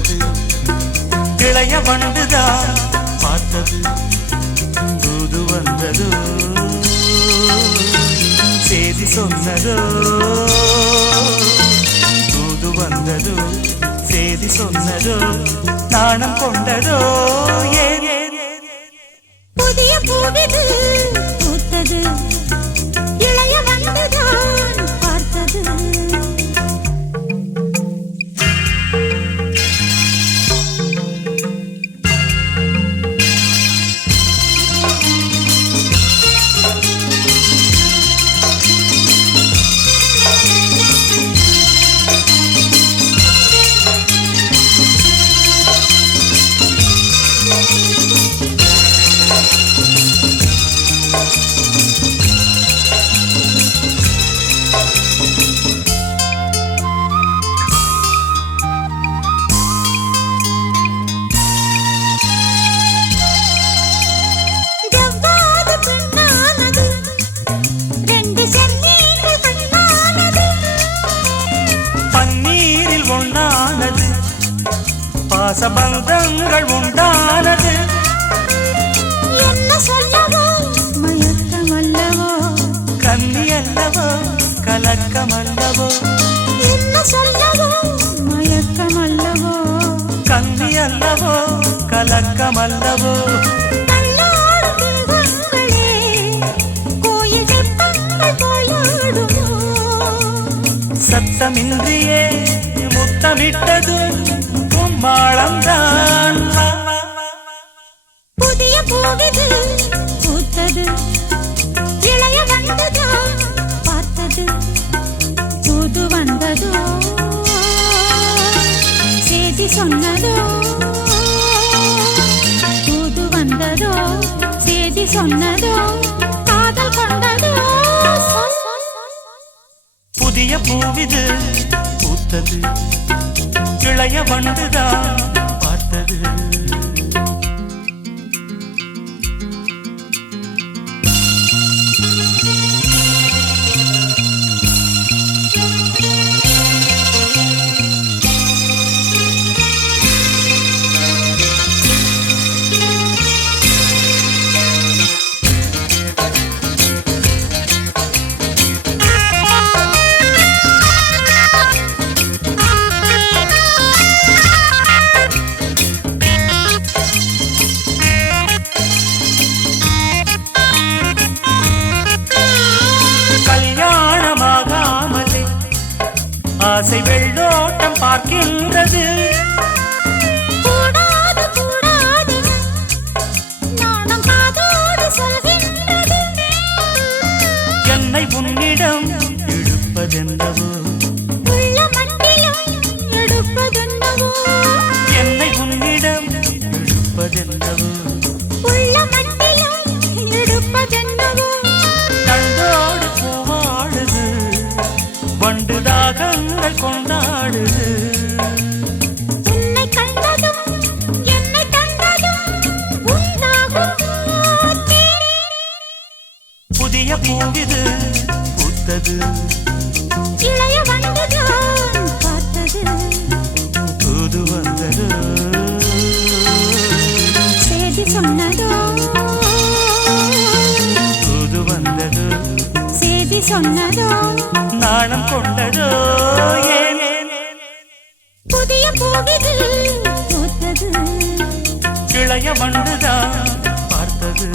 பூத்தது இளைய வண்டுதான் பார்த்தது தூது வந்ததோ செய்தி சொன்னதோ தூது வந்ததோ செய்தி சொன்னதோ நாணம் கொண்டதோ புதிய பூவிது பூத்தது இளைய வண்டுதான் பார்த்தது பன்னீரில் ஒன்றானது பாசபந்தங்கள் உண்டானது என்ன சொல்லவோ மயக்கம் அல்லவோ கன்னி அல்லவோ கலக்கம் அல்லவோ என்ன சொல்லவோ மயக்கம் அல்லவோ கன்னி அல்லவோ கலக்கம் அல்லவோ சத்தமின்றியே முத்தமிட்டது கும்மாளம்தான் புதிய பூவிது பூத்தது இளைய வந்ததுதான் பார்த்தது தூது வந்ததோ செய்தி சொன்னதோ தூது வந்ததோ செய்தி சொன்னதோ காதல் கொண்டதோ புதிய பூவிது பூத்தது இளைய வண்டுதான் பார்த்தது கல்யாணமாகாமலே ஆசை வெள்ளோட்டம் பார்க்கின்றது கூடாது கூடாது நானும் காதோடு சொல்கின்றது என்னை உன்னிடம் இழுப்பதென்னவோ உள்ள மண்டிலும் எடுப்பதென்னவோ என்னை உன்னிடம் இழுப்பதென்னவோ உள்ள மண்டிலும் எடுப்பதென்னவோ கண்டோடு பூவாடுது வண்டு தாகங்கள் கொண்டாடுது உன்னை கண்டதும் என்னை கண்டதும் உண்டாகும் புதிய பூவிது பூத்தது இளைய வண்டுதான் பார்த்தது தூது வந்தது செய்தி சொன்னதோ தூது வந்தது செய்தி சொன்னதோ நாணம் கொண்டதோ புதிய பூவிது பூத்தது இளைய வண்டுதான் பார்த்தது